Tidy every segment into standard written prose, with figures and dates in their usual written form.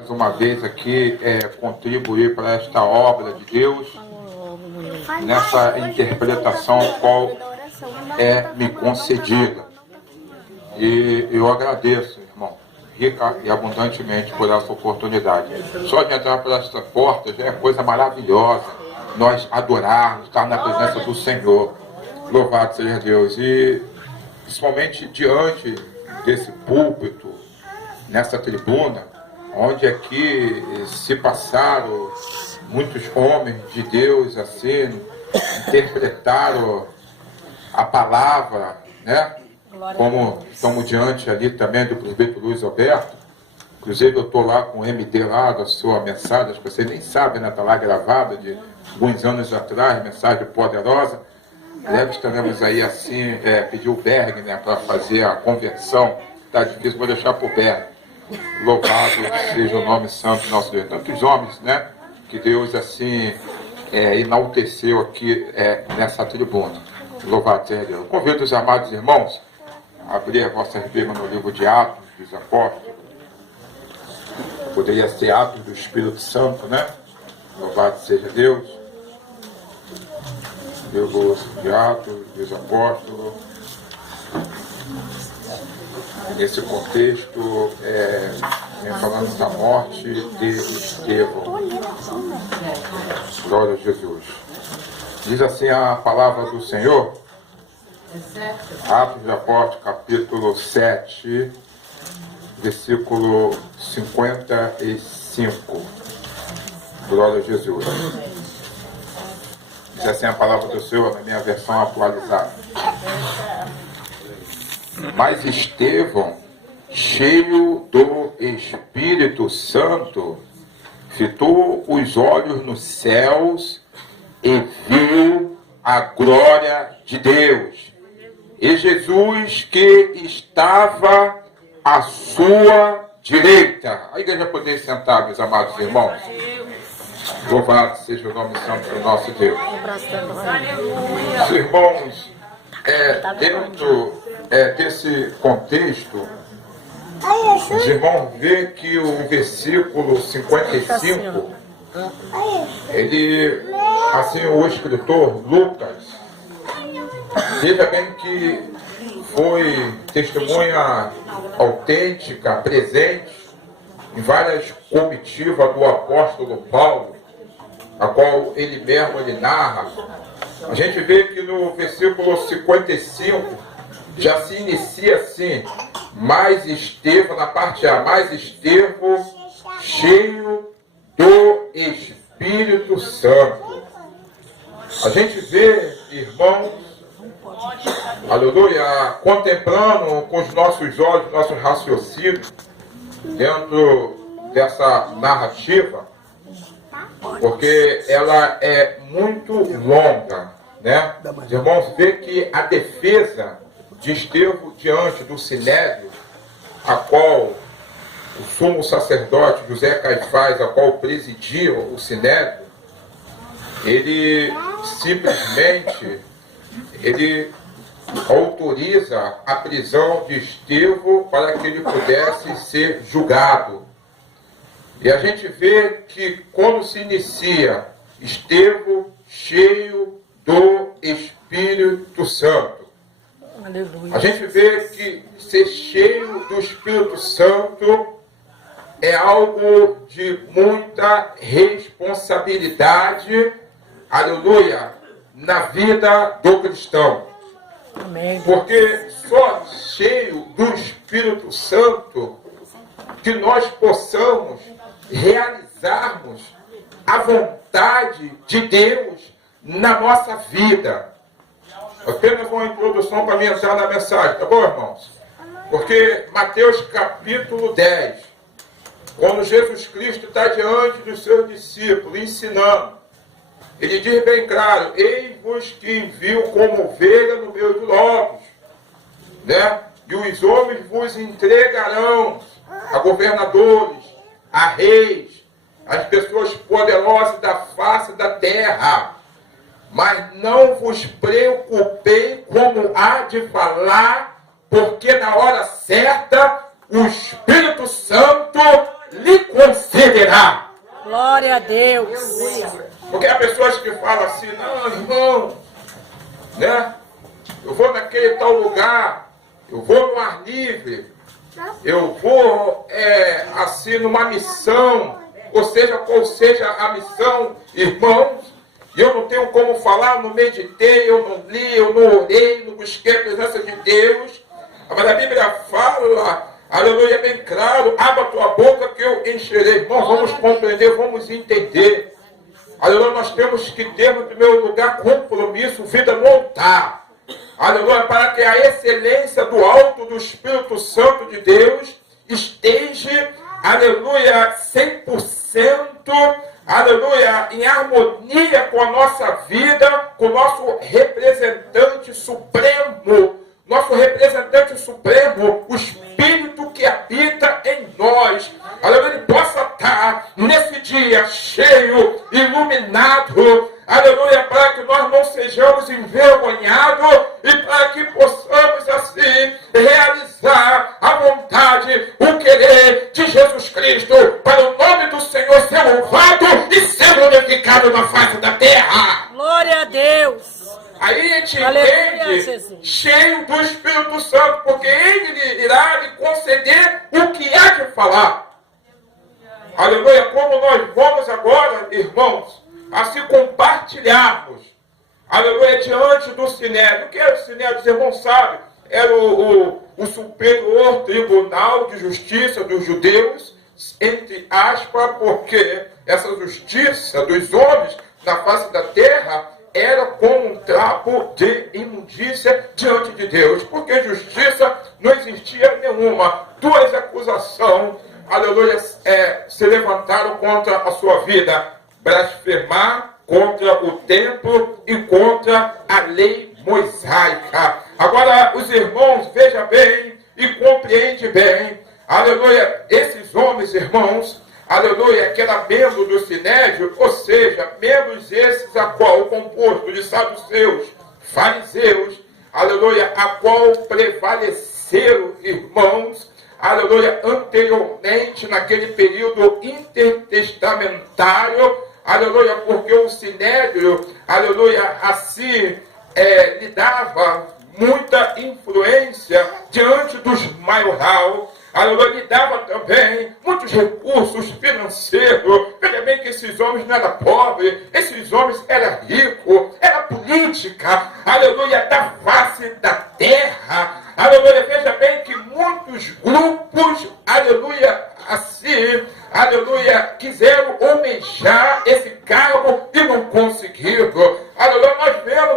mais uma vez aqui contribuir para esta obra de Deus, nessa interpretação qual me concedida. E eu agradeço, irmão, rica e abundantemente por essa oportunidade. Só de entrar por esta porta já é coisa maravilhosa, nós adorarmos, estar na presença do Senhor. Louvado seja Deus. E principalmente diante desse púlpito, nessa tribuna, onde aqui se passaram muitos homens de Deus, assim, interpretaram a palavra, né? Como estamos diante ali também do presbítero Luiz Alberto. Inclusive eu estou lá com o MD lá da sua mensagem, acho que você nem sabe, né? Está lá gravada de alguns anos atrás, mensagem poderosa. Breve estaremos aí assim, pedir o Berg, né, para fazer a conversão. Está difícil, vou deixar para o Berg. Louvado seja o nome santo do nosso Deus. Tantos homens, né, que Deus assim enalteceu aqui nessa tribuna. Louvado seja Deus. Eu convido os amados irmãos a abrir a vossa Bíblia no livro de Atos dos Apóstolos. Poderia ser Atos do Espírito Santo, né? Louvado seja Deus. Livro de Atos dos Apóstolos. Nesse contexto, vem falando da morte de Estevão. Glória a Jesus. Diz assim a palavra do Senhor, Atos dos Apóstolos, capítulo 7, versículo 55. Glória a Jesus. Diz assim a palavra do Senhor, na minha versão atualizada. Mas Estevão, cheio do Espírito Santo, fitou os olhos nos céus e viu a glória de Deus. E Jesus que estava à sua direita. A igreja poder sentar, meus amados irmãos. Louvado seja o nome santo do nosso Deus. Os irmãos, dentro desse contexto, os irmãos veem que o versículo 55, ele, assim, o escritor Lucas, teve alguém que foi testemunha autêntica, presente, em várias comitivas do apóstolo Paulo, a qual ele mesmo narra. A gente vê que no versículo 55 já se inicia assim, mas Estevão, na parte A, mas Estevão cheio do Espírito Santo. A gente vê, irmãos, aleluia, contemplando com os nossos olhos, nossos raciocínios, dentro dessa narrativa, porque ela é muito longa, né? Os irmãos vê que a defesa de Estevão diante do Sinédrio, a qual o sumo sacerdote José Caifás, a qual presidia o Sinédrio, ele simplesmente autoriza a prisão de Estevão para que ele pudesse ser julgado. E a gente vê que quando se inicia Estevão cheio do Espírito Santo, a gente vê que ser cheio do Espírito Santo é algo de muita responsabilidade, aleluia, na vida do cristão. Amém. Porque só cheio do Espírito Santo que nós possamos realizarmos a vontade de Deus na nossa vida. Apenas uma introdução para me entrar na mensagem, tá bom, irmãos? Porque Mateus capítulo 10, quando Jesus Cristo está diante dos seus discípulos, ensinando, ele diz bem claro, eis-vos que envio como ovelha no meio de lobos, né? E os homens vos entregarão a governadores, a reis, as pessoas poderosas da face da terra. Mas não vos preocupei como há de falar, porque na hora certa o Espírito Santo lhe concederá. Glória a Deus. Porque há pessoas que falam assim, não, irmão, né? Eu vou naquele tal lugar, eu vou no ar livre, eu vou assim numa missão, ou seja, qual seja a missão, irmãos, e eu não tenho como falar, eu não meditei, eu não li, eu não orei, não busquei a presença de Deus. Mas a Bíblia fala, aleluia, bem claro, abra a tua boca que eu encherei. Irmão, vamos compreender, vamos entender. Aleluia, nós temos que ter, no primeiro lugar, compromisso, vida no altar. Aleluia, para que a excelência do alto do Espírito Santo de Deus esteja, aleluia, 100%, aleluia, em harmonia com a nossa vida, com o nosso representante supremo. Nosso representante supremo, o Espírito que habita em nós. Aleluia, ele possa estar nesse dia cheio, iluminado. Aleluia, para que nós não sejamos envergonhados e para que possamos assim realizar a vontade, o querer de Jesus Cristo, para o nome do Senhor ser louvado e ser glorificado na face da terra. Glória a Deus. Aí a gente Aleluia, entende, cheio do Espírito Santo, porque Ele irá lhe conceder o que há de falar. Aleluia, como nós vamos agora, irmãos, a se compartilharmos, aleluia, diante do Sinédrio. O que era o Sinédrio? Os irmãos sabem, era o superior tribunal de justiça dos judeus, entre aspas, porque essa justiça dos homens na face da terra era como um trapo de imundícia diante de Deus, porque justiça não existia nenhuma. Duas acusações, aleluia, se levantaram contra a sua vida: blasfemar contra o templo e contra a lei mosaica. Agora, os irmãos, veja bem e compreende bem, aleluia, esses homens, irmãos, aleluia, que era membro do Sinédrio, ou seja, membros esses a qual composto de saduceus, fariseus, aleluia, a qual prevaleceram, irmãos, aleluia, anteriormente naquele período intertestamentário, aleluia, porque o Sinédrio, aleluia, assim lhe dava muita influência diante dos maioral. Aleluia, lhe dava também muitos recursos financeiros. Veja bem que esses homens não eram pobres, esses homens eram ricos, era política, aleluia, da face da terra. Aleluia, veja bem que muitos grupos, aleluia, assim, aleluia, quiseram almejar esse cargo e não conseguiram. Aleluia,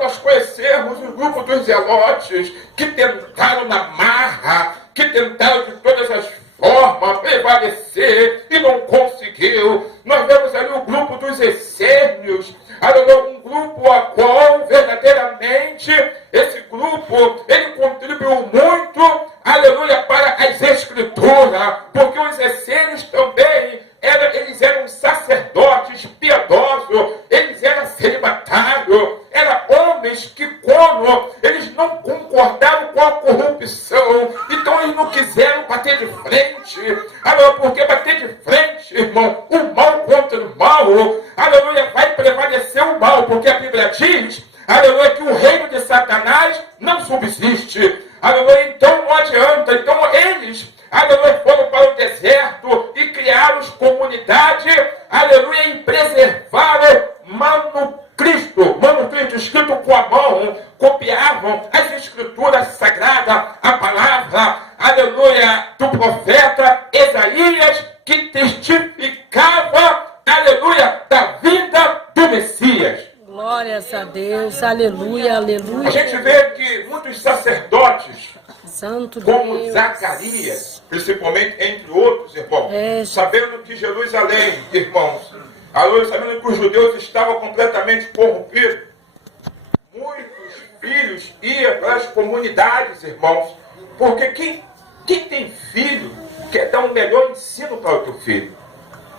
nós conhecemos o grupo dos zelotes que tentaram na marra, que tentaram de todas as formas prevalecer e não conseguiu. Nós vemos ali o grupo dos essênios, aleluia, um grupo a qual verdadeiramente esse grupo, ele contribuiu muito, aleluia, para as escrituras, porque os essênios também eles eram sacerdotes piedosos, eles eram celibatários, eram homens que, como eles não concordaram com a corrupção, então eles não quiseram bater de frente, aleluia, porque bater de frente, irmão, o mal contra o mal, aleluia, vai prevalecer o mal, porque a Bíblia diz, aleluia, que o reino de Satanás não subsiste, aleluia, então não adianta, então eles, aleluia, foram para o deserto e criaram comunidade, aleluia, e preservaram manuscrito escrito com a mão, copiavam as escrituras sagradas, a palavra, aleluia, do profeta Isaías, que testificava, aleluia, da vida do Messias. Glórias a Deus, aleluia, aleluia. A gente vê que muitos sacerdotes, Santo como Deus. Zacarias, principalmente, entre outros, irmãos, sabendo que Jerusalém, irmãos, sabendo que os judeus estavam completamente corrompidos, muitos filhos iam para as comunidades, irmãos, porque quem tem filho quer dar um melhor ensino para o teu filho.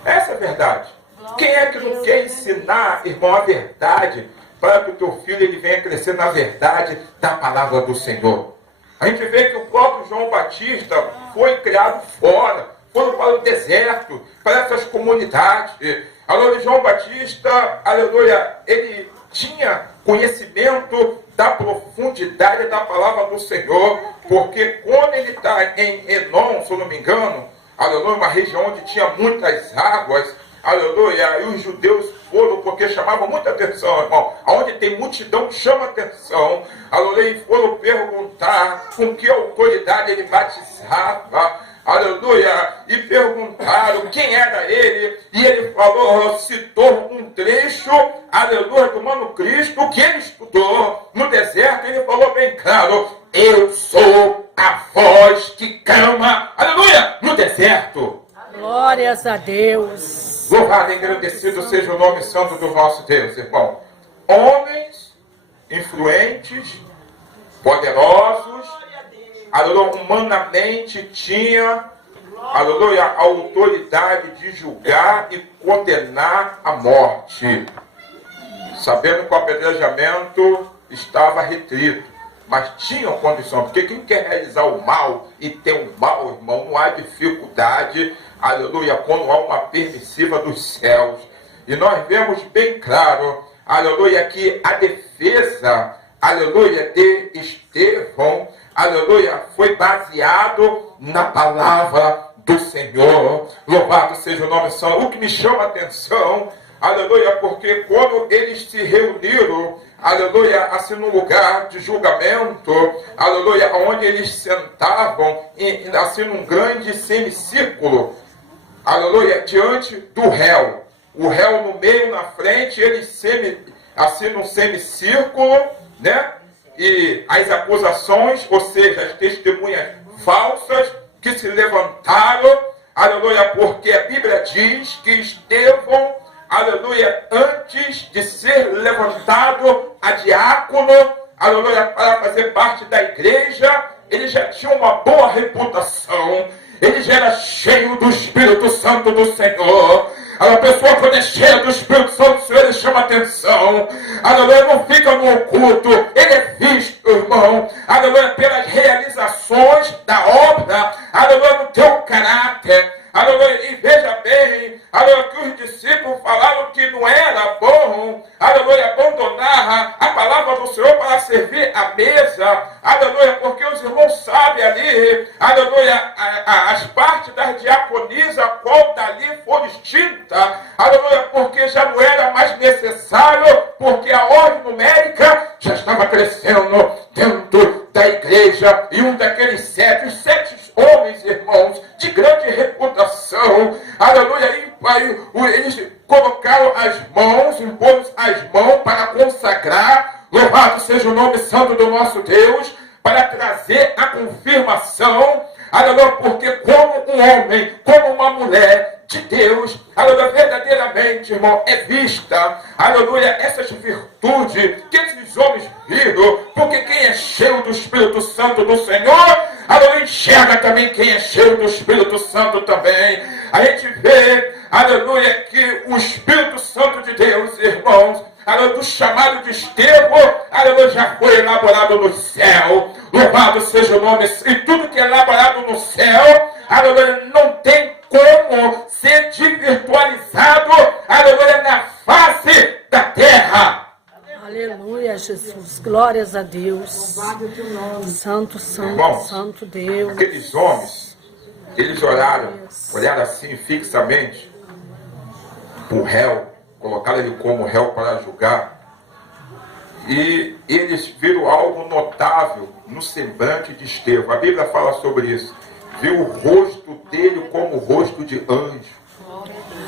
Essa é a verdade. Quem é que não quer ensinar, irmão, a verdade, para que o teu filho ele venha crescer na verdade da palavra do Senhor? A gente vê que o próprio João Batista foi criado fora, foram para o deserto, para essas comunidades. Aleluia, João Batista, aleluia, ele tinha conhecimento da profundidade da palavra do Senhor, porque quando ele está em Enom, se eu não me engano, aleluia, uma região onde tinha muitas águas, aleluia, e os judeus foram, porque chamavam muita atenção, irmão, aonde tem multidão chama atenção, aleluia, e foram perguntar com que autoridade ele batizava, aleluia, e perguntaram quem era ele, e ele falou, citou um trecho, aleluia, do Mano Cristo, que ele estudou no deserto, ele falou bem claro, eu sou a voz que clama, aleluia, no deserto. Glórias a Deus. Louvado e engrandecido seja o nome santo do nosso Deus, irmão. Homens influentes, poderosos, aleluia, humanamente tinha, aleluia, a autoridade de julgar e condenar a morte, sabendo que o apedrejamento estava restrito, mas tinham condição, porque quem quer realizar o mal e ter um mal, irmão, não há dificuldade, aleluia, quando há uma permissiva dos céus. E nós vemos bem claro, aleluia, que a defesa, aleluia, de Estevão, aleluia, foi baseado na palavra do Senhor. Louvado seja o nome santo. O que me chama a atenção, aleluia, porque quando eles se reuniram, aleluia, assim num lugar de julgamento, aleluia, onde eles sentavam, assim num grande semicírculo, aleluia, diante do réu. O réu no meio, na frente, eles assim num semicírculo, né? E as acusações, ou seja, as testemunhas falsas que se levantaram, aleluia, porque a Bíblia diz que Estevão, aleluia, antes de ser levantado a diácono, aleluia, para fazer parte da igreja, ele já tinha uma boa reputação, ele já era cheio do Espírito Santo do Senhor. A pessoa, quando é cheia do Espírito Santo do Senhor, ele chama atenção. Aleluia, não fica no oculto. Ele é visto, irmão. Aleluia, pelas realizações da obra. Aleluia, no teu caráter. Aleluia, e veja bem, aleluia, que os discípulos falaram que não era bom, aleluia, abandonar a palavra do Senhor para servir a mesa. Aleluia, porque os irmãos sabem ali, aleluia, as partes das diaconisas, qual dali for extinta, aleluia, porque já não era mais necessário, porque a ordem numérica já estava crescendo dentro da igreja, e um daqueles os sete homens, irmãos, de grande reputação, aleluia, e eles colocaram as mãos, impôs as mãos para consagrar, louvado seja o nome santo do nosso Deus, para trazer a confirmação, aleluia, porque como um homem, como uma mulher de Deus, aleluia, verdadeiramente, irmão, é vista, aleluia, essas virtudes que esses homens viram, porque quem é cheio do Espírito Santo do Senhor, aleluia, enxerga também quem é cheio do Espírito Santo também. A gente vê, aleluia, que o Espírito Santo de Deus, irmãos, aleluia, do chamado de Estevão, aleluia, já foi elaborado no céu. Louvado seja o nome, e tudo que é elaborado no céu, aleluia, não tem como ser desvirtualizado, aleluia, na face da terra. Aleluia, Jesus. Glórias a Deus. Santo, santo, irmãos, santo Deus. Aqueles homens, eles olharam assim fixamente o réu, colocaram ele como réu para julgar, e eles viram algo notável no semblante de Estevão. A Bíblia fala sobre isso. Viu o rosto dele como o rosto de anjo.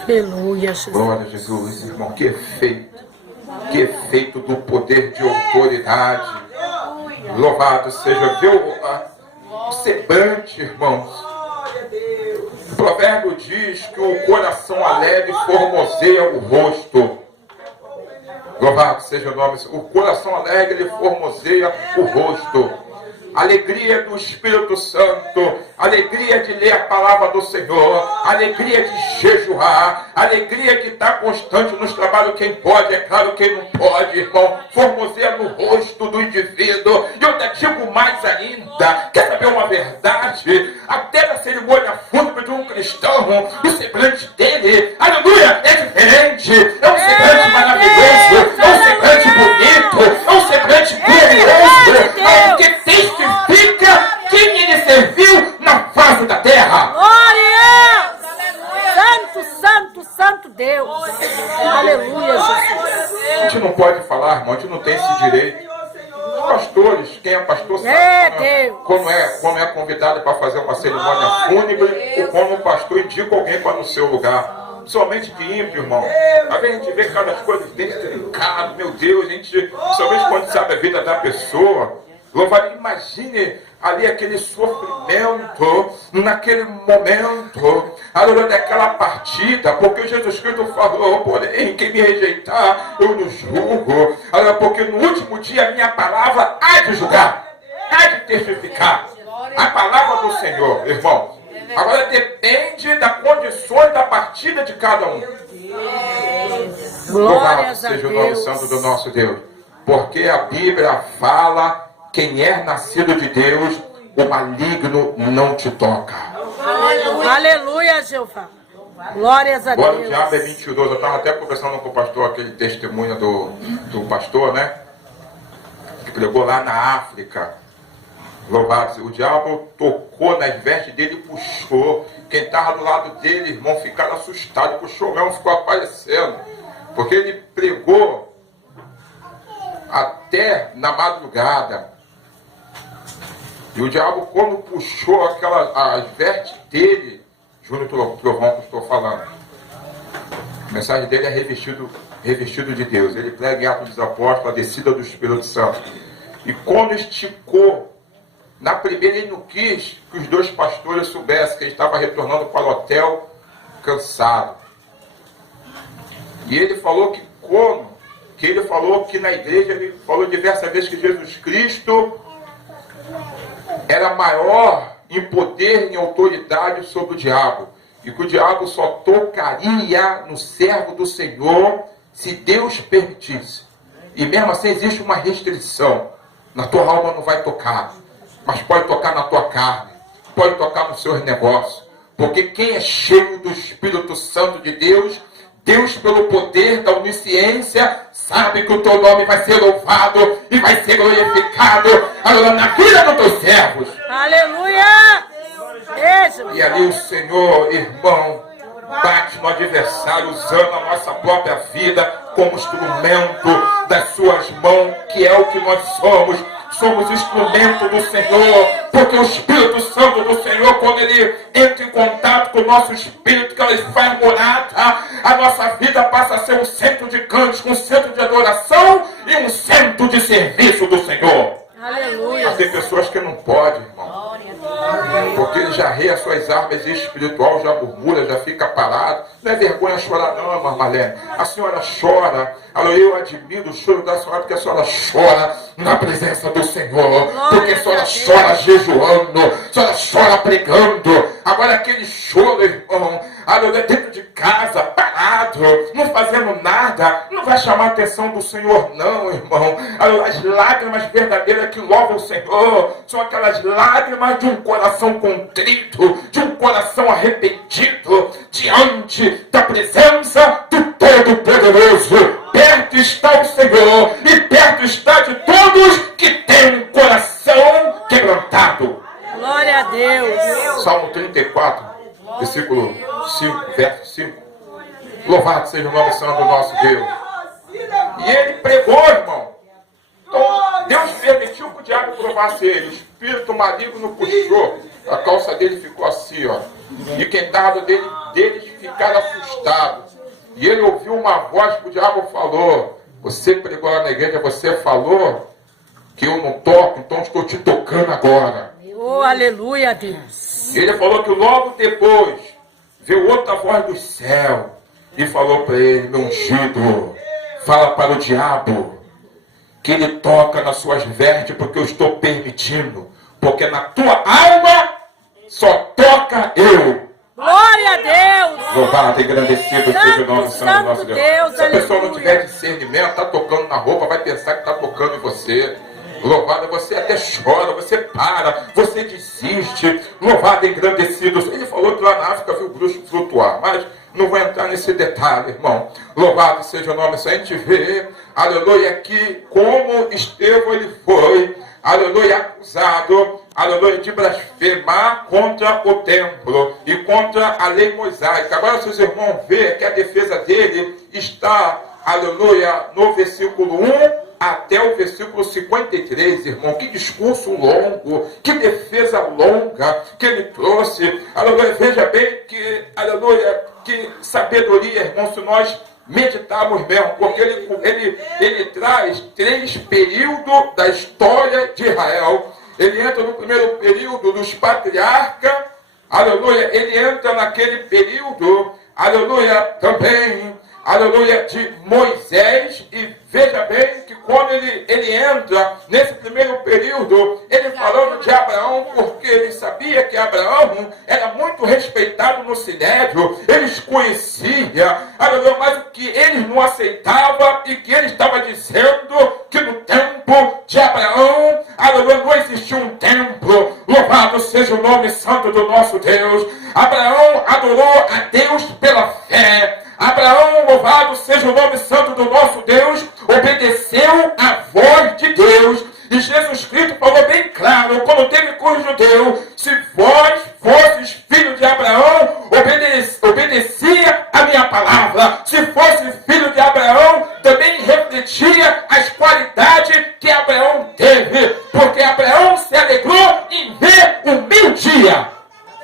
Aleluia, Jesus. Glória a Jesus, irmão. Que efeito do poder de autoridade. Louvado seja. Viu o semblante, irmãos. O provérbio diz que o coração alegre formoseia o rosto. Louvado seja o nome. O coração alegre, ele formoseia o rosto. alegria do Espírito Santo, alegria de ler a palavra do Senhor, alegria de jejuar, alegria de estar constante nos trabalhos, quem pode, é claro, quem não pode, irmão, formoseia no rosto do indivíduo. E eu te digo mais ainda, quer saber uma verdade? Até na cerimônia fúnebre de um cristão, o semblante dele, aleluia, é diferente, é um semblante maravilhoso, é um semblante bonito, é um semblante glorioso, que testifica quem ele serviu na face da terra. Glória! Santo, santo, santo Deus. Aleluia, Jesus. A gente não pode falar, irmão, a gente não tem esse direito. Os pastores, quem é pastor sabe quando é convidado para fazer uma cerimônia fúnebre, ou quando um pastor indica alguém para no seu lugar. Somente de ímpio, irmão. A gente vê cada coisa delicada, meu Deus, a gente, somente quando sabe a vida da pessoa. Louvado, imagine ali aquele sofrimento, naquele momento, a hora daquela partida, porque Jesus Cristo falou, porém, quem me rejeitar, eu não julgo, porque no último dia a minha palavra há de julgar, há de testificar. A palavra do Senhor, irmão. Agora depende das condições da partida de cada um. Louvado seja o nome santo do nosso Deus. Porque a Bíblia fala: quem é nascido de Deus, o maligno não te toca. Aleluia, Jeová. Glórias a Deus. Agora o diabo é mentiroso. Eu estava até conversando com o pastor, aquele testemunho do pastor, né? Que pregou lá na África. Louvado, o diabo tocou nas vestes dele e puxou. Quem estava do lado dele, irmão, ficaram assustados. Puxou mesmo, ficou aparecendo. Porque ele pregou até na madrugada. E o diabo, quando puxou as vestes dele, juro pelo trovão que eu estou falando, a mensagem dele é revestido de Deus. Ele prega em Atos dos Apóstolos, a descida do Espírito Santo. E quando esticou, na primeira ele não quis que os dois pastores soubessem que ele estava retornando para o hotel cansado. E ele falou ele falou que na igreja, ele falou diversas vezes que Jesus Cristo era maior em poder e em autoridade sobre o diabo. E que o diabo só tocaria no servo do Senhor se Deus permitisse. E mesmo assim existe uma restrição. Na tua alma não vai tocar, mas pode tocar na tua carne, pode tocar nos seus negócios. Porque quem é cheio do Espírito Santo de Deus, Deus, pelo poder da onisciência, sabe que o teu nome vai ser louvado e vai ser glorificado na vida dos teus servos. Aleluia! E ali o Senhor, irmão, bate no adversário usando a nossa própria vida como instrumento das suas mãos, que é o que nós somos. Somos instrumento do Senhor, porque o Espírito Santo do Senhor, quando ele entra em contato com o nosso espírito, que ele faz morada, a nossa vida passa a ser um centro de cântico, um centro de adoração e um centro de serviço do Senhor. Aleluia. Mas tem pessoas que não podem, irmão, porque ele já ri as suas armas espiritual, já murmura, já fica parado. Não é vergonha chorar não, irmã Marlene. A senhora chora. Eu admiro o choro da senhora, porque a senhora chora na presença do Senhor, porque a senhora chora jejuando, a senhora chora pregando. Agora aquele choro, irmão, dentro de casa, parado, não fazendo nada, não vai chamar a atenção do Senhor não, irmão. As lágrimas verdadeiras que louvam o Senhor são aquelas lágrimas de um coração contrito, de um coração arrependido, diante da presença do Todo-Poderoso. Perto está o Senhor e perto está de todos que têm um coração quebrantado. Glória a Deus. Salmo 34, versículo 5, verso 5. Louvado seja o nome santo do nosso Deus. E ele pregou, irmão. Então, Deus permitiu que o diabo provasse ele. O espírito maligno puxou. A calça dele ficou assim, ó. E quem estava deles ficaram assustados. E ele ouviu uma voz que o diabo falou: você pregou lá na igreja, você falou que eu não toco, então estou te tocando agora. Oh, aleluia, Deus. E ele falou que logo depois veio outra voz do céu e falou para ele: meu ungido, fala para o diabo que ele toca nas suas vestes, porque eu estou permitindo. porque na tua alma só toca eu. Glória a Deus. Louvado e engrandecido seja o nome santo do nosso Deus. Deus, Se a pessoa não aleluia. tiver discernimento, está tocando na roupa, vai pensar que está tocando em você. Louvado, você até chora, você para, você desiste. Louvado e engrandecido. Ele falou que lá na África viu o bruxo flutuar, mas não vou entrar nesse detalhe, irmão. Louvado seja o nome. Se a gente vê, aleluia, que como Estevão ele foi, aleluia, acusado, aleluia, de blasfemar contra o templo e contra a lei mosaica. Agora, se os irmãos verem que a defesa dele está, aleluia, no versículo 1 até o versículo 53, irmão. Que discurso longo, que defesa longa que ele trouxe. Aleluia, veja bem que, aleluia, que sabedoria, irmão, se nós meditarmos mesmo, porque ele traz 3 períodos da história de Israel. Ele entra no primeiro período dos patriarcas, aleluia, ele entra naquele período, aleluia, também, aleluia, de Moisés, e veja bem que quando ele entra nesse primeiro período, ele falando de Abraão, porque ele sabia que Abraão era muito respeitado no Sinédrio, eles conheciam, aleluia, mas o que eles não aceitavam e que ele estava dizendo que no tempo de Abraão, aleluia, não existia um templo. Louvado seja o nome santo do nosso Deus. Abraão adorou a Deus pela fé. Abraão, louvado seja o nome santo do nosso Deus, obedeceu a voz de Deus. E Jesus Cristo falou bem claro, quando teve com os judeus, se vós fosses filho de Abraão, obedecia a minha palavra. Se fosse filho de Abraão, também refletia as qualidades que Abraão teve, porque Abraão se alegrou em ver o meu dia.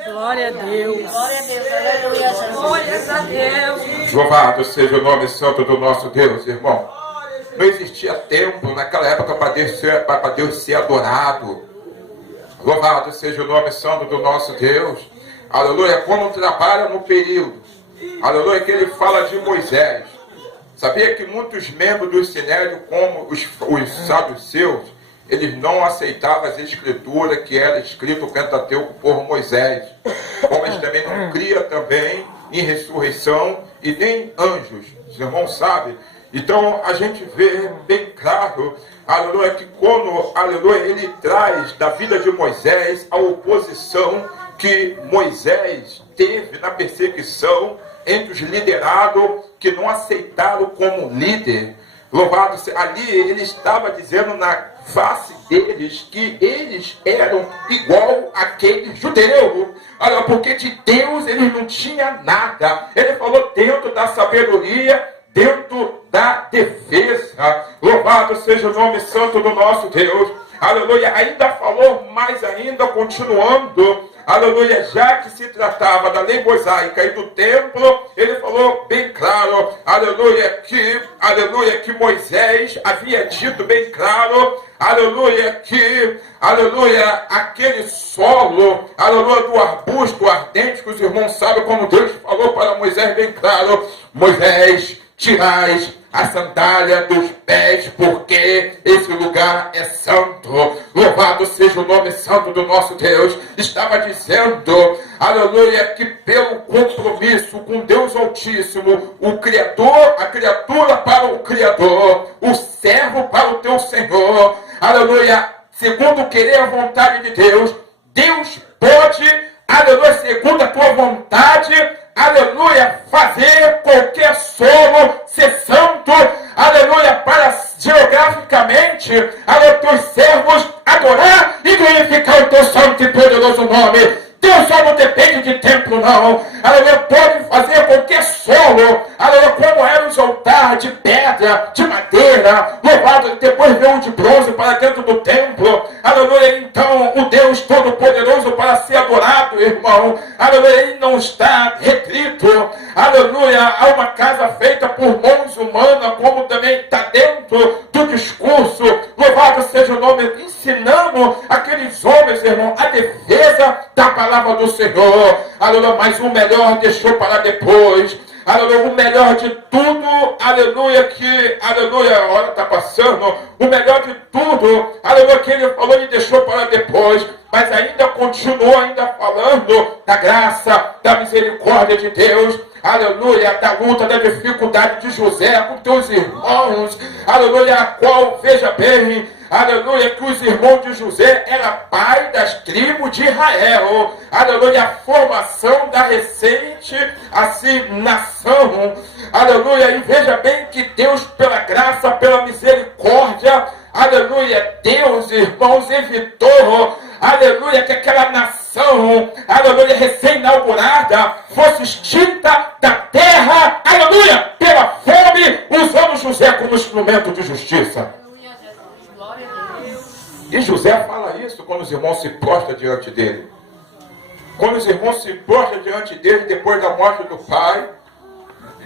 Glória a Deus. Glória a Deus, aleluia, Jesus. Glórias a Deus. Louvado seja o nome santo do nosso Deus, irmão. Não existia templo naquela época para Deus ser adorado. Louvado seja o nome santo do nosso Deus. Aleluia. Quando trabalha no período, aleluia, que ele fala de Moisés. Sabia que muitos membros do Sinédrio, como os saduceus, eles não aceitavam as escrituras que era escrito o Pentateuco por Moisés. Como eles também não criam também em ressurreição e nem anjos. Os irmãos sabem. Então a gente vê bem claro, aleluia, que quando, aleluia, ele traz da vida de Moisés a oposição que Moisés teve na perseguição entre os liderados que não aceitaram como líder. Louvado seja, ali ele estava dizendo na face deles que eles eram igual àquele judeu. Olha, porque de Deus eles não tinham nada. Ele falou dentro da sabedoria, dentro da defesa. Louvado seja o nome santo do nosso Deus. Aleluia. Ainda falou mais ainda, continuando. Aleluia, já que se tratava da lei mosaica e do templo, ele falou bem claro, aleluia, que Moisés havia dito bem claro, aleluia, aquele solo, aleluia, do arbusto ardente, que os irmãos sabem como Deus falou para Moisés bem claro, Moisés, tirais a sandália dos pés, porque esse lugar é santo. Louvado seja o nome santo do nosso Deus. Estava dizendo, aleluia, que pelo compromisso com Deus Altíssimo, o Criador, a criatura para o Criador, o servo para o teu Senhor, aleluia, segundo o querer a vontade de Deus, Deus pode, aleluia, segundo a tua vontade, aleluia, fazer qualquer solo ser santo, aleluia, para geograficamente, aleluia, teus servos adorar e glorificar o teu santo e poderoso nome. Deus só não depende de templo, não. Aleluia, pode fazer qualquer solo, aleluia, como eram os altares de pedra, de madeira, louvado, depois veio de bronze para dentro do templo, aleluia. Então, o Deus Todo-Poderoso para ser adorado, irmão, aleluia, ele não está restrito, aleluia, a uma casa feita por mãos humanas, como também está dentro do discurso, louvado seja o nome, ensinando aqueles homens, irmão, a defesa da palavra do Senhor, aleluia, mas o melhor deixou para depois, aleluia, o melhor de tudo, aleluia, que, aleluia, a hora está passando, o melhor de tudo, aleluia, que ele falou e deixou para depois, mas ainda continuou ainda falando da graça, da misericórdia de Deus, aleluia, da luta, da dificuldade de José com teus irmãos, aleluia, a qual, veja bem, aleluia, que os irmãos de José eram pai das tribos de Israel, aleluia, a formação da recente, assim, nação, aleluia, e veja bem que Deus, pela graça, pela misericórdia, aleluia, Deus, irmãos, evitou, aleluia, que aquela nação, aleluia, recém-inaugurada, fosse extinta da terra, aleluia, pela fome, usando José como instrumento de justiça. E José fala isso quando os irmãos se prostram diante dele. Quando os irmãos se prostram diante dele depois da morte do pai,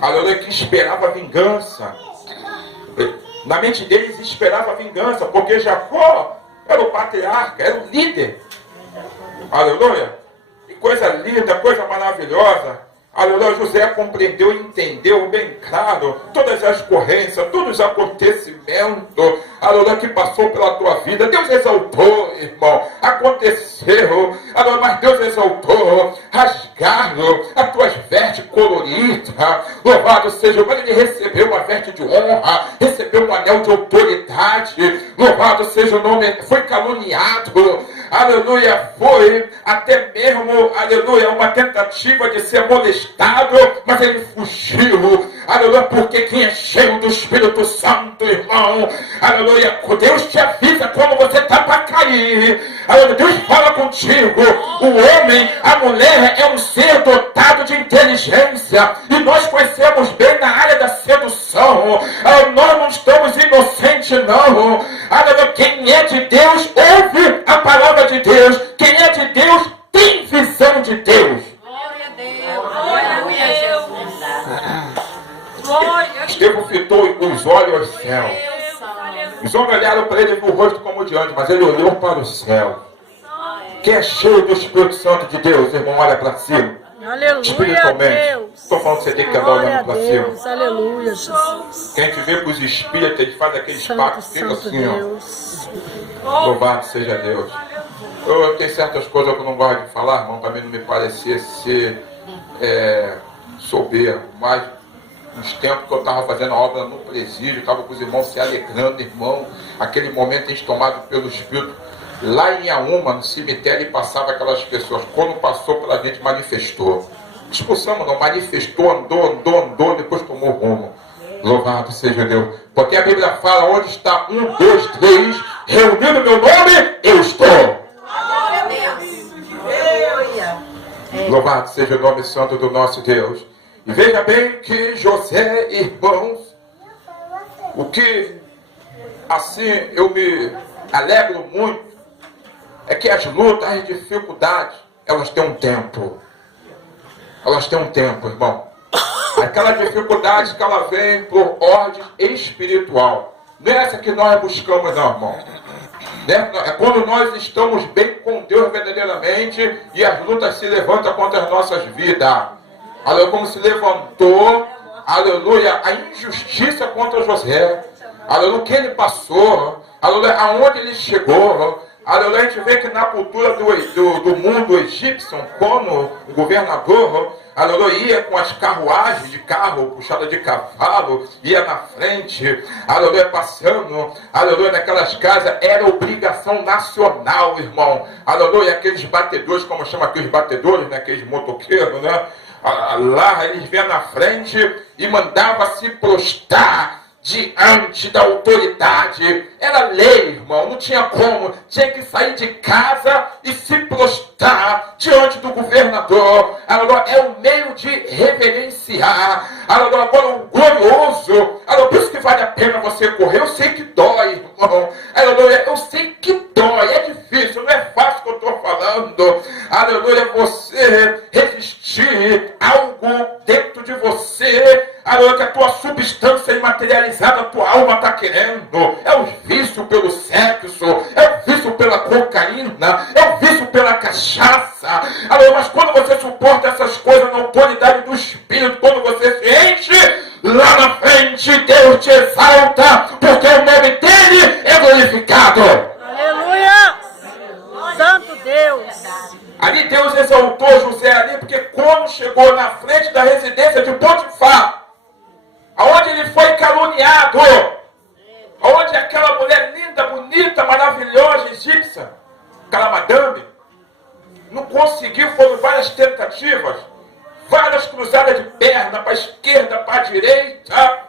aleluia, que esperava vingança. Na mente deles esperava vingança, porque Jacó era o patriarca, era o líder. Aleluia. Que coisa linda, coisa maravilhosa. Aleluia, José compreendeu e entendeu bem claro todas as ocorrências, todos os acontecimentos, aleluia, que passou pela tua vida. Deus exaltou, irmão, aconteceu, aleluia, mas Deus exaltou, rasgaram as tuas vestes coloridas, louvado seja, mas ele recebeu uma veste de honra, recebeu um anel de autoridade, louvado seja o nome, foi caluniado, aleluia, foi até mesmo, aleluia, uma tentativa de ser molestado, mas ele fugiu, aleluia, porque quem é cheio do Espírito Santo, irmão, aleluia, Deus te avisa quando você está para cair, aleluia, Deus fala contigo, o homem, a mulher é um ser dotado de inteligência, e nós conhecemos bem na área da sedução, nós não estamos inocentes não, aleluia, quem é de Deus, ouve a palavra de Deus, quem é de Deus, tem visão de Deus. Estevão fitou os olhos aos céus. Os homens olharam para ele no rosto como diante, mas ele olhou para o céu. Quem é cheio do Espírito Santo de Deus, irmão, olha para cima. Aleluia, espiritualmente. Estou falando que você tem que andar olhando para cima. Aleluia, Jesus. Quem te vê com os espíritos, ele faz aqueles pactos, fica assim, ó. Louvado seja Deus. Eu tenho certas coisas que eu não gosto de falar, irmão, para mim não me parecia ser soberbo, mas nos tempos que eu estava fazendo a obra no presídio, estava com os irmãos se alegrando, irmão, aquele momento a gente tomado pelo Espírito, lá em Iaúma, no cemitério, e passava aquelas pessoas, quando passou pela gente, manifestou. Expulsamos não, manifestou, andou, depois tomou rumo. Louvado seja Deus. Porque a Bíblia fala, onde está 1, 2, 3, reunido no meu nome, eu estou. Louvado seja o nome santo do nosso Deus. E veja bem que José, irmãos, o que assim eu me alegro muito é que as lutas, as dificuldades, elas têm um tempo. Elas têm um tempo, irmão. Aquela dificuldade que ela vem por ordem espiritual. Não é essa que nós buscamos, não, irmão. É quando nós estamos bem com Deus verdadeiramente e as lutas se levantam contra as nossas vidas. Aleluia, como se levantou, aleluia, a injustiça contra José. Aleluia, o que ele passou, aleluia, aonde ele chegou. Aleluia, a gente vê que na cultura do mundo egípcio, como o governador, aleluia, ia com as carruagens de carro, puxada de cavalo, ia na frente, aleluia, passando, aleluia, naquelas casas, era obrigação nacional, irmão. Aleluia, aqueles batedores, como chama aqueles batedores, né, aqueles motoqueiros, né? Lá eles vinham na frente e mandava se prostrar diante da autoridade. Era lei, irmão, não tinha como. Tinha que sair de casa e se prostrar diante do governador. Agora é um meio de reverenciar. Agora o glorioso. Agora, por isso que vale a pena você correr. Eu sei que dói, irmão. Aleluia, eu sei que dói. É difícil, não é fácil o que eu estou falando. Aleluia, você resistir algo dentro de você. Aleluia, que a tua substância imaterializada, a tua alma está querendo. É o vício pelo sexo, é o vício pela cocaína, é o vício pela cachaça. Aleluia, mas quando você suporta essas coisas na autoridade do Espírito, quando você se lá na frente Deus te exalta, porque o nome dele é glorificado. Aleluia! Santo Deus! Ali Deus exaltou José ali, porque quando chegou na frente da residência de Potifar, aonde ele foi caluniado, aonde aquela mulher linda, bonita, maravilhosa, egípcia, aquela madame, não conseguiu, foram várias tentativas, várias cruzadas de perna, para a esquerda, para a direita,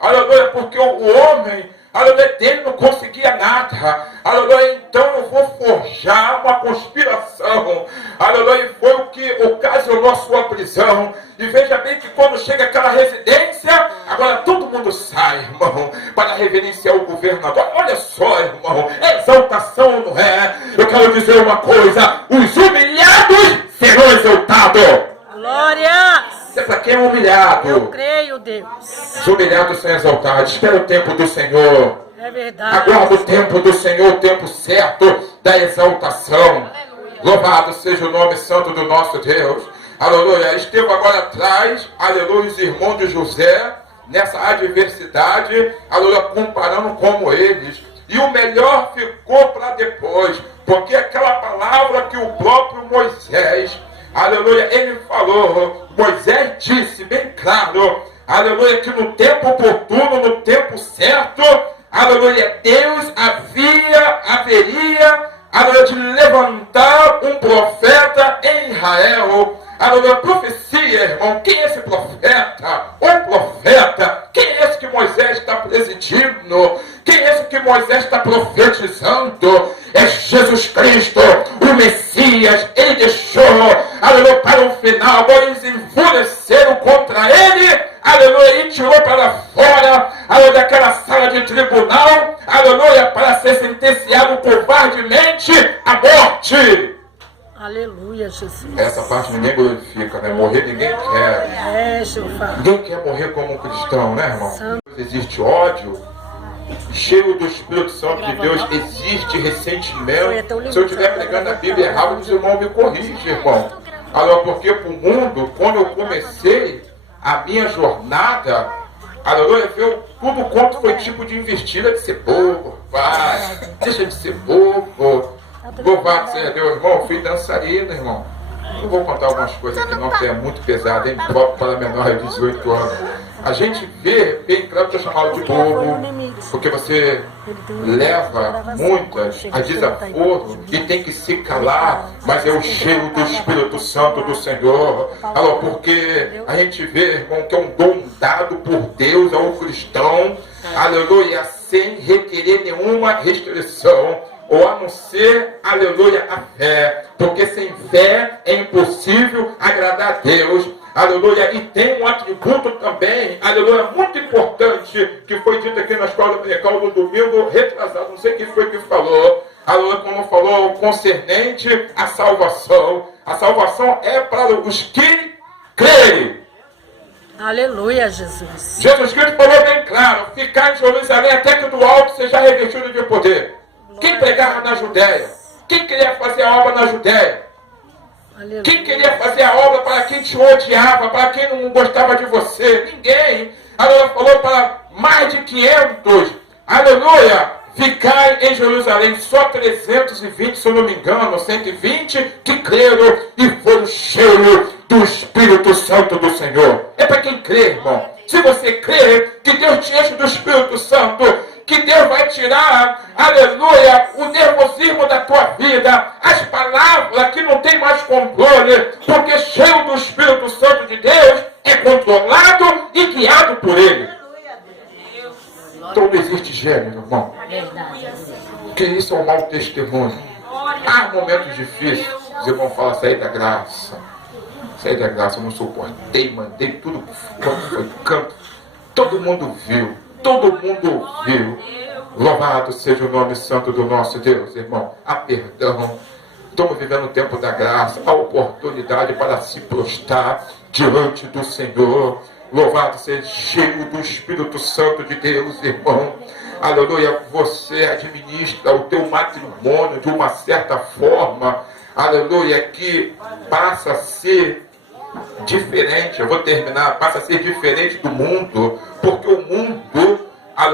aleluia, porque o homem, aleluia, dele não conseguia nada, aleluia, então eu vou forjar uma conspiração, aleluia, e foi o que ocasionou a sua prisão. E veja bem que quando chega aquela residência, agora todo mundo sai, irmão, para reverenciar o governador. Olha só, irmão, é exaltação, não é? Eu quero dizer uma coisa: os humilhados serão exaltados. Glória! Isso é para quem é humilhado. Eu creio, Deus. Os humilhados são exaltados. Espera o tempo do Senhor. É verdade. Aguarda o tempo do Senhor, o tempo certo da exaltação. Louvado seja o nome santo do nosso Deus. Aleluia. Esteve agora atrás, aleluia, os irmãos de José, nessa adversidade, aleluia, comparando como eles. E o melhor ficou para depois, porque aquela palavra que o próprio Moisés, aleluia, ele falou, Moisés disse bem claro, aleluia, que no tempo oportuno, no tempo certo, aleluia, Deus haveria, aleluia, de levantar um profeta em Israel. Aleluia, profecia, irmão. Quem é esse profeta? O profeta. Quem é esse que Moisés está presidindo? Quem é esse que Moisés está profetizando? É Jesus Cristo, o Messias. Ele deixou, aleluia, para o final. Agora eles enfureceram contra ele, aleluia, e tirou para fora, aleluia, daquela sala de tribunal, aleluia, para ser sentenciado covardemente à morte. Aleluia, Jesus. Essa parte ninguém glorifica, né? Morrer ninguém quer. É, Jeová. Ninguém quer morrer como um cristão, né, irmão? Santo. Existe ódio, cheio do Espírito Santo de Deus, existe ressentimento. Se eu estiver pregando a Bíblia errado, os irmãos me corrigem, irmão. Alô, porque para o mundo, quando eu comecei a minha jornada, aleluia, viu tudo quanto foi tipo de investida de ser bobo, vai, deixa de ser bobo. Louvado seja Deus, irmão. Eu fui dançarino, irmão. Eu vou contar algumas coisas que não é muito pesado, hein? Próprio para menor de 18 anos. A gente vê, bem claro que eu chamado de bobo, porque você leva muitas a desaforo e tem que se calar, mas é o cheiro do Espírito Santo do Senhor. Alô, porque a gente vê, irmão, que é um dom dado por Deus ao cristão, aleluia, sem requerer nenhuma restrição. Ou a não ser, aleluia, a fé. Porque sem fé é impossível agradar a Deus. Aleluia. E tem um atributo também, aleluia, muito importante, que foi dito aqui na escola dominical no domingo retrasado. Não sei quem foi que falou. Aleluia, como falou, concernente à salvação. A salvação é para os que creem. Aleluia, Jesus. Jesus Cristo falou bem claro: ficar em Jerusalém até que do alto seja revestido de poder. Quem pregava na Judéia? Quem queria fazer a obra na Judéia? Aleluia. Quem queria fazer a obra para quem te odiava, para quem não gostava de você? Ninguém. Aleluia, falou para mais de 500. Aleluia, ficar em Jerusalém. Só 320, se eu não me engano, 120 que creram e foram cheios do Espírito Santo do Senhor. É para quem crê, irmão. Se você crê que Deus te enche do Espírito Santo, que Deus vai tirar, aleluia, o nervosismo da tua vida, as palavras que não tem mais controle, porque cheio do Espírito Santo de Deus, é controlado e guiado por Ele. Então não existe gênero, irmão. Porque isso é um mau testemunho. Há momentos difíceis, os irmãos falam, sair da graça. Sair da graça, eu não suportei, mandei tudo quanto foi canto. Todo mundo viu. Todo mundo ouviu. Louvado seja o nome santo do nosso Deus, irmão. Há perdão. Estamos vivendo o tempo da graça. Há oportunidade para se prostrar diante do Senhor. Louvado seja, cheio do Espírito Santo de Deus, irmão. Aleluia. Você administra o teu matrimônio de uma certa forma. Aleluia. Que passa a ser diferente, eu vou terminar, passa a ser diferente do mundo,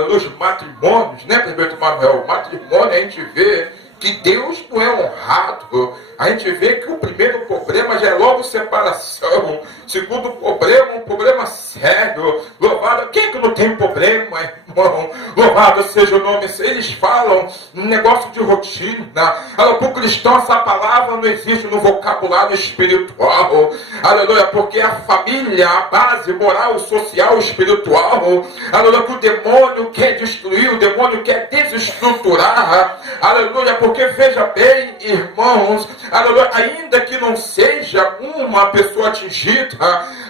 aleluia, os matrimônios, né, presbítero Manuel? O matrimônio, a gente vê que Deus não é honrado. A gente vê que o primeiro problema já é logo separação. O segundo problema, um problema sério. Louvado, quem é que não tem problema, irmão? Louvado seja o nome. Eles falam um negócio de rotina. Para o cristão, essa palavra não existe no vocabulário espiritual. Aleluia, porque a família, a base moral, social, espiritual. Aleluia, que o demônio quer destruir, o demônio quer desestruturar. Aleluia, porque veja bem, irmãos, aleluia, ainda que não seja uma pessoa atingida,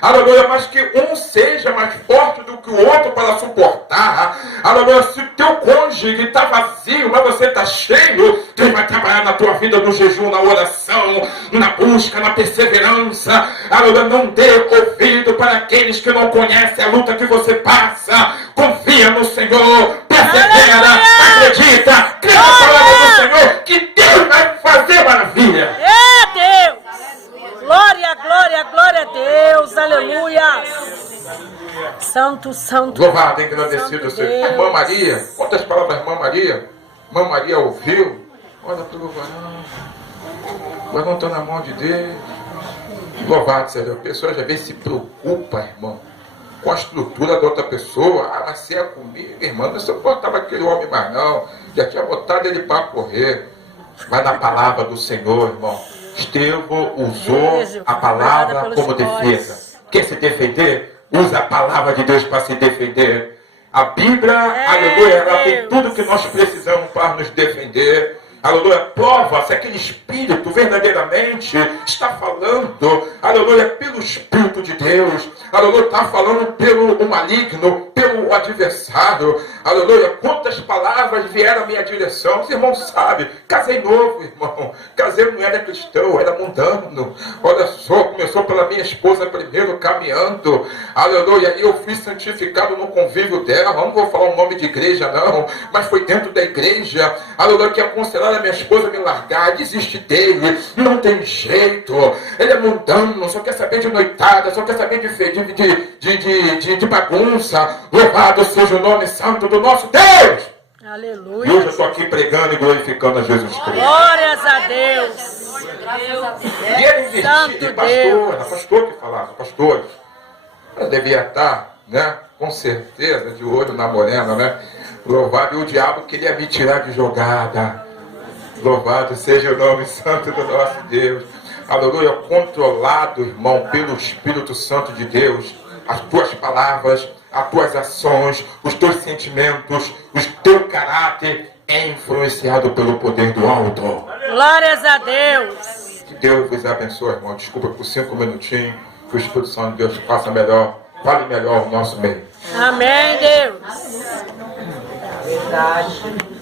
aleluia, mas que um seja mais forte do que o outro para suportar. Aleluia, se o teu cônjuge está vazio, mas você está cheio, Deus vai trabalhar na tua vida no jejum, na oração, na busca, na perseverança. Aleluia, não dê ouvido para aqueles que não conhecem a luta que você passa. Confia no Senhor, persevera, acredita, crê na palavra do Senhor, que Deus vai fazer maravilha. É Deus! Glória, glória, glória a Deus! Aleluia! Santo, santo. Louvado, engrandecido Santo seja. Deus. Irmã Maria, quantas palavras irmã Maria? Irmã Maria ouviu? Olha pelo varão. O varão está na mão de Deus. Louvado seja. A pessoa já vem se preocupa, irmão, com a estrutura da outra pessoa. Ah, mas se é comigo, irmão, não suportava aquele homem mais não. Já tinha botado ele para correr. Vai na palavra do Senhor, irmão. Estevão usou a palavra como defesa. Quer se defender? Usa a palavra de Deus para se defender. A Bíblia, aleluia, ela tem tudo que nós precisamos para nos defender. Aleluia, prova se aquele Espírito verdadeiramente está falando, aleluia, pelo Espírito de Deus. Aleluia, está falando pelo maligno, pelo adversário. Aleluia, quantas palavras vieram à minha direção. Os irmãos sabem, casei novo, irmão. Casei, não era cristão, era mundano. Olha só, começou pela minha esposa primeiro, caminhando. Aleluia, e eu fui santificado no convívio dela. Não vou falar o nome de igreja, não, mas foi dentro da igreja. Aleluia, que aconselharam a minha esposa a me largar, desiste dele, não tem jeito. Ele é mundano, só quer saber de noitada, só quer saber de bagunça. Louvado seja o nome santo do nosso Deus. Aleluia. E hoje eu estou aqui pregando e glorificando a Jesus Cristo. Glórias a Deus. E ele investiu, pastor que falava, pastores. Eu devia estar, né, com certeza, de olho na morena, né? Louvado, e o diabo queria me tirar de jogada. Louvado seja o nome santo do nosso Deus. Aleluia, controlado, irmão, pelo Espírito Santo de Deus. As tuas palavras, as tuas ações, os teus sentimentos, o teu caráter é influenciado pelo poder do alto. Glórias a Deus. Que Deus vos abençoe, irmão. Desculpa por 5 minutinhos. Que o Espírito Santo de Deus faça melhor, fale melhor o nosso meio. Amém, Deus. Verdade.